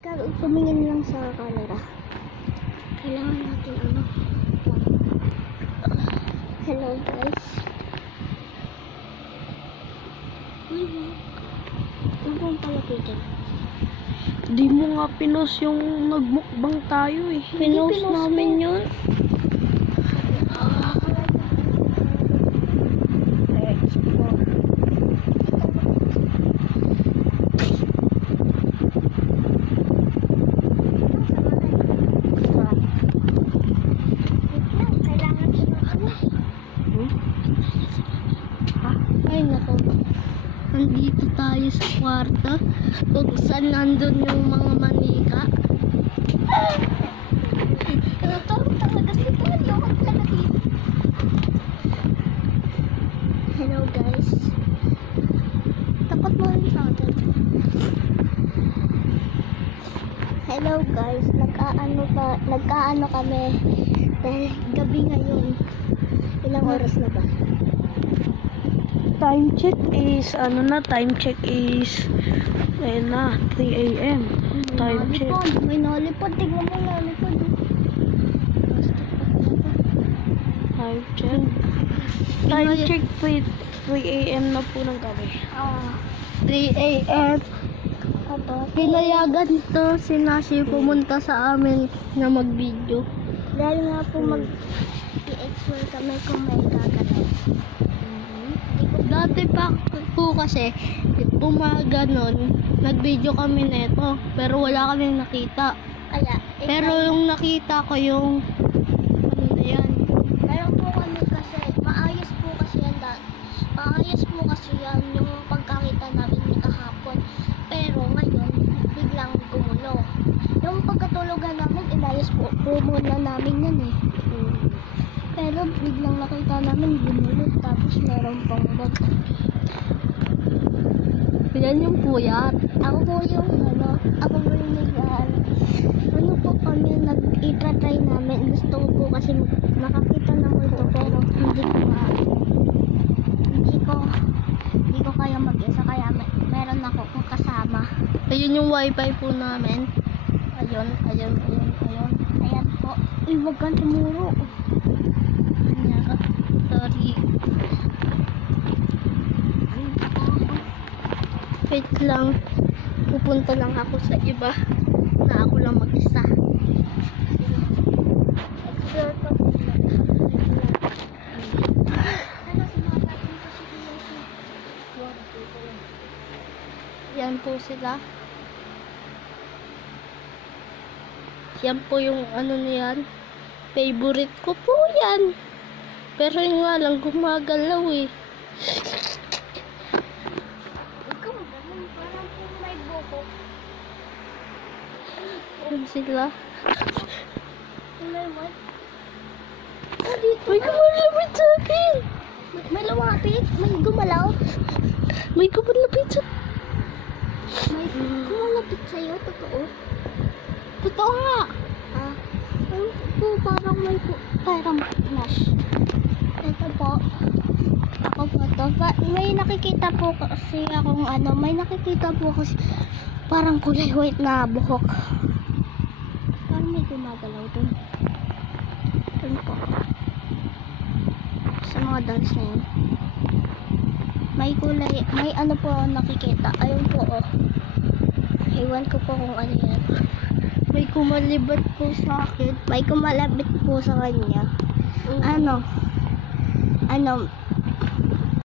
Tumingin lang sa camera. Kailangan natin ano. Hello guys. Ano bang palapitin? Di mo nga pinost yung nagmukbang tayo eh. Pinost namin yun. Ay nako. Nandito tayo sa kwarto kung saan nandun yung mga manika. Hello guys. Takot mo rin sa akin. Hello guys. Nagkaano kami dahil gabi ngayon. Ilang oras na ba? Time check is, ayun na, 3 a.m. Time check. May nalipad. Tignan mo nalipad. Time check, 3 a.m. na po ng gabi. 3 a.m. Pinayagan to si Nashi pumunta sa amin na mag-video. Dahil nga po mag-i-explore kami kung may gagalaw. Dati pa po kasi, umaga nun, nag-video kami neto, pero wala kaming nakita. Pero yung nakita ko yung, ano na yan. Pero po kami kasi, maayos po kasi yan yung pagkakita namin kahapon. Pero ngayon, biglang gumulo. Yung pagkatulugan namin, inayos po muna namin yan eh. Pero biglang nakita namin gumulot tapos meron pang bag. Yan yung puyat. Ako po yung ano po kami nag-i-try namin. Gusto ko po kasi makakita ng multo pero hindi ko kaya mag-isa kaya meron ako kung kasama. Ayun yung wifi po namin. Ayun. Ayan po. Huwag kang tumuro. Sorry. Wait lang. Pupunta lang ako sa iba na ako lang mag-isa. Explore pa po. Yan po sila. Yan po yung ano niyan. Favorite ko po yan. Pero yung nga lang gumagalaw eh. Ikaw ganun, parang kung may buko. Yan sila. May gumalapit sa akin. May lumapit? May gumalaw? May gumalapit sa May gumalapit sa'yo? Totoo? Totoo nga. Parang flash. Ito po. Ako po to. May nakikita po kasi akong parang kulay white na buhok. Parang may gumagalaw dun. Dun po. Sa mga dolls na yun. May ano po nakikita. Ayun po oh. Ewan ko po kung ano yan. May kumalibot po sa akin. May kumalabit po sa kanya.